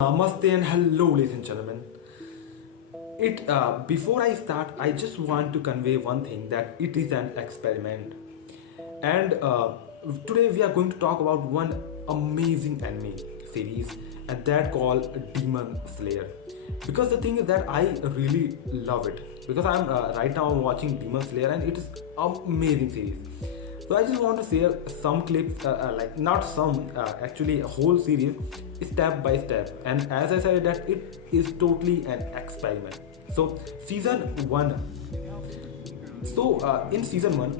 Namaste and hello, ladies and gentlemen. Before I start, I just want to convey one thing, that it is an experiment, and today we are going to talk about one amazing anime series, and that called Demon Slayer. Because the thing is that I really love it. Because I'm right now watching Demon Slayer, and it is amazing series. So I just want to share some clips, like not some, actually a whole series, step by step. And as I said, that it is totally an experiment. So season one. In season one,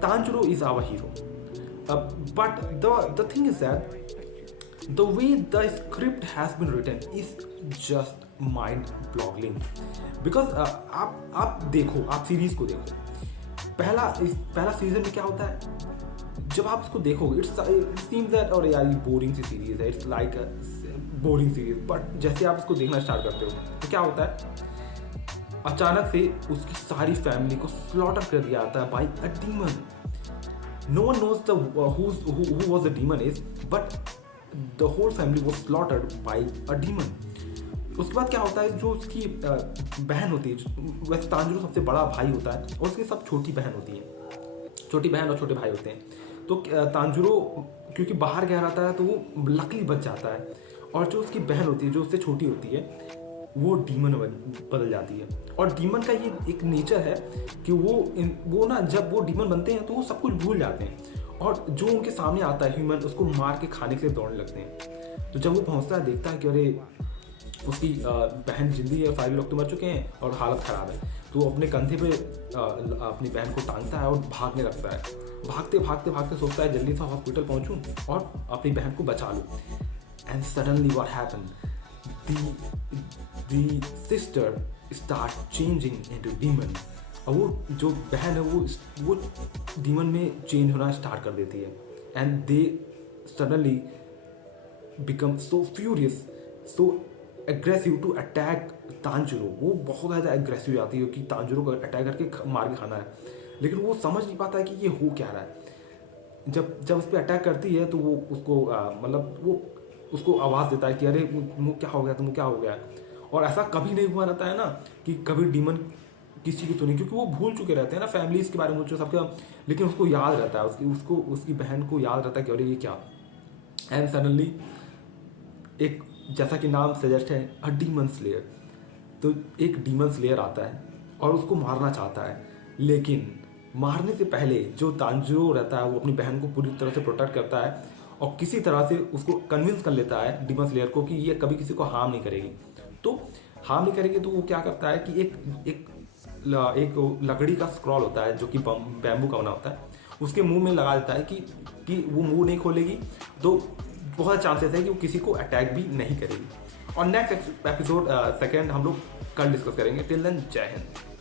Tanjiro is our hero. But the thing is that the way the script has been written is just mind-boggling. Because आप देखो, आप series को देखो. पहला season में क्या होता है, जब आप इसको देखोगे इट सीम्स दैट और यार ये बोरिंग सी सीरीज है, it's like a boring series. But जैसे आप इसको देखना स्टार्ट करते हो तो क्या होता है, अचानक से उसकी सारी फैमिली को स्लॉटर कर दिया जाता है by a demon. No one knows who was the demon is, but the whole family was slaughtered by a demon. उसके बाद क्या होता है, जो उसकी बहन होती है, वैसे तांजिरो सबसे बड़ा भाई होता है और उसकी सब छोटी बहन होती हैं, छोटी बहन और छोटे भाई होते हैं. तो तांजिरो क्योंकि बाहर गया रहता है तो वो लकली बच जाता है, और जो उसकी बहन होती है जो उससे छोटी होती है वो डीमन बदल जाती है. और डीमन का ये एक नेचर है कि वो ना, जब वो डीमन बनते हैं तो वो सब कुछ भूल जाते हैं, और जो उनके सामने आता है ह्यूमन उसको मार के खाने के लिए दौड़ने लगते हैं. तो जब वो पहुँचता है देखता है कि अरे उसकी बहन जिंदी है, सारे लोग तो मर चुके हैं और हालत ख़राब है. तो वो अपने कंधे पे अपनी बहन को टांगता है और भागने लगता है. भागते भागते भागते सोचता है जल्दी से हॉस्पिटल पहुंचूं और अपनी बहन को बचा लूं. And suddenly what happened, the sister start changing into demon. और वो जो बहन है वो डीमन में चेंज होना स्टार्ट कर देती है. And they suddenly become so furious, so aggressive to attack Tanjiro. वो बहुत ज़्यादा एग्रेसिव जाती है कि तांजिरो को अटैक करके मार के खाना है. लेकिन वो समझ नहीं पाता है कि ये हो क्या रहा है. जब उस पर अटैक करती है तो वो उसको वो उसको आवाज़ देता है कि अरे तुमको क्या हो गया, तुमको क्या हो गया. और ऐसा कभी नहीं हुआ रहता है ना कि कभी डीमन किसी की सुनी, क्योंकि वो भूल चुके रहते हैं ना, फैमिलीज के बारे में भूल सबका. लेकिन उसको याद रहता है, उसकी बहन को याद रहता है कि अरे ये क्या. एंड सडनली एक, जैसा कि नाम सजेस्ट है, अ डीमन स्लेयर. तो एक डीमन स्लेयर आता है और उसको मारना चाहता है. लेकिन मारने से पहले जो तांजिरो रहता है वो अपनी बहन को पूरी तरह से प्रोटेक्ट करता है और किसी तरह से उसको कन्विंस कर लेता है डीमन स्लेयर को कि ये कभी किसी को हार्म नहीं करेगी. तो हार्म नहीं करेगी तो वो क्या करता है कि एक लकड़ी का स्क्रॉल होता है जो कि बैम्बू का बना होता है, उसके मुंह में लगा देता है कि वो मुंह नहीं खोलेगी तो बहुत चांसेस है कि वो किसी को अटैक भी नहीं करेगी. और नेक्स्ट एपिसोड सेकंड हम लोग कल डिस्कस करेंगे. टिल देन, जय हिंद.